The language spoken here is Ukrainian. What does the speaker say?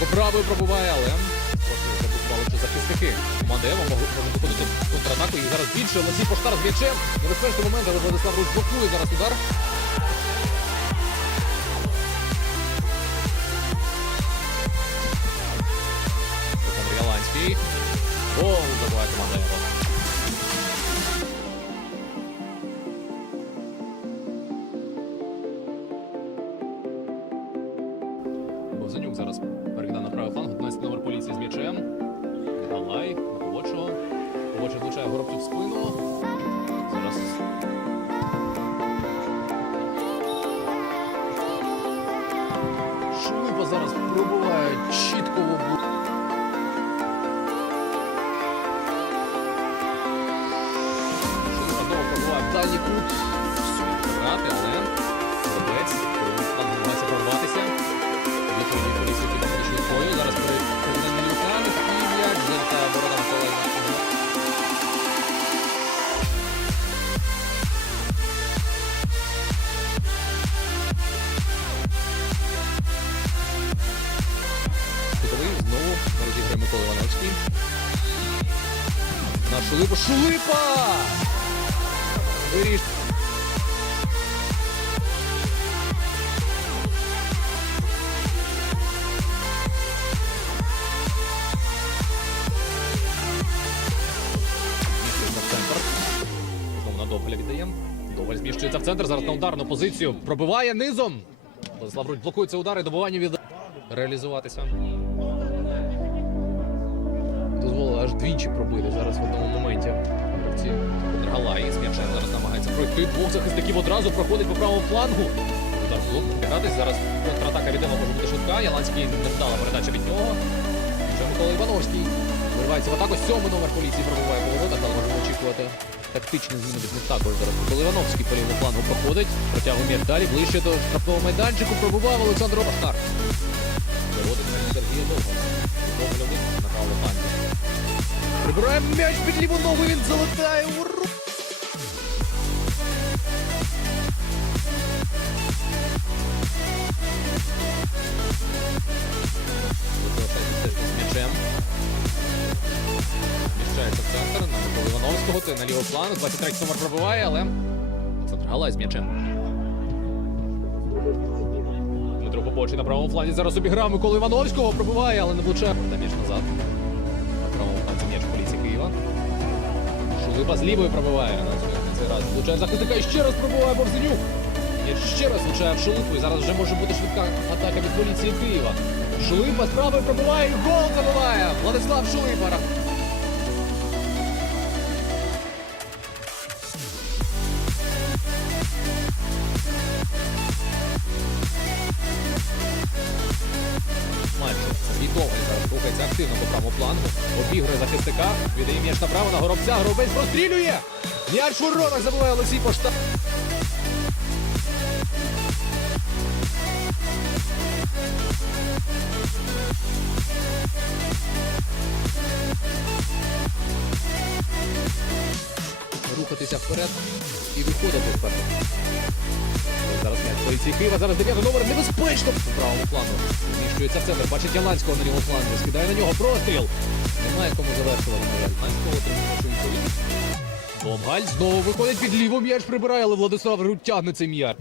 Яланського правою пробуває, але забували чи захисники. Команда Ева могли виходити в контратаку. І зараз більше Олексій Поштар з м'ячем. Небезпечний момент, але Владислав Русь блокує зараз удар. Яланський. Гол забуває команда Ева. Бовзанюк зараз зараз пробуває чітко в облу. Знову пробуває в дальній кут. Все, але Микола Івановський. На Шулипа. Шулипа! Виріш. Знову віддаємо. Довгаль зміщується в центр. Зараз на ударну позицію. Пробиває низом. Владислав Рудь блокується удар і добування від реалізуватися. Дозволили аж двічі пробити зараз в одному моменті. Гравці. Галай з м'ячем зараз намагається пройти. Двох захисників одразу проходить по правому флангу. Удар в блок. Зараз контратака від Ема може бути швидка. Яланський невдала передача від нього. Вже Микола Івановський. Виривається в атаку. Сьомий номер поліції пробуває по воротах, але можемо очікувати тактичні зміни від них також. Зараз Микола Івановський по лівому флангу проходить. Протягує м'яч далі. Ближче до штрафного майданчику. Пробував Олександр. Виводиться на Сергія Довго. Прибирає м'яч під ліву ногу. Він залетає у. Зміщається в центр на Миколу Івановського. Це на лівий фланг. 23 номер пробиває, але Олександр Галай з м'ячем. Дмитро Попочий на правому фланзі зараз обіграв Миколу Івановського. Пробиває, але не влучає. Та м'яч назад. Шулипа з лівої пробиває. На цей раз влучає захисника і ще раз пробиває Борзенюк. І ще раз влучає в Шулипу. І зараз вже може бути швидка атака від поліції Києва. Шулипа з правою пробиває і гол забиває. Владислав Шулипа. Флангу. Обігрує захисника, віддає м'яч направо на горобця. Горобець прострілює. М'яч у воротах забуває Олексій Пошта. Рухатися вперед і виходити вперед. Зараз м'яч поліції Києва, зараз 9 номер небезпечно. В правому плану. зміщується в центр. Бачить Яланського на лівому флангу. Скидає на нього простріл. Немає кому завершувати. Яланського отримує відповідь. Бомгаль знову виходить під ліву м'яч прибирає, але Владислав Рут тягне цей м'яч.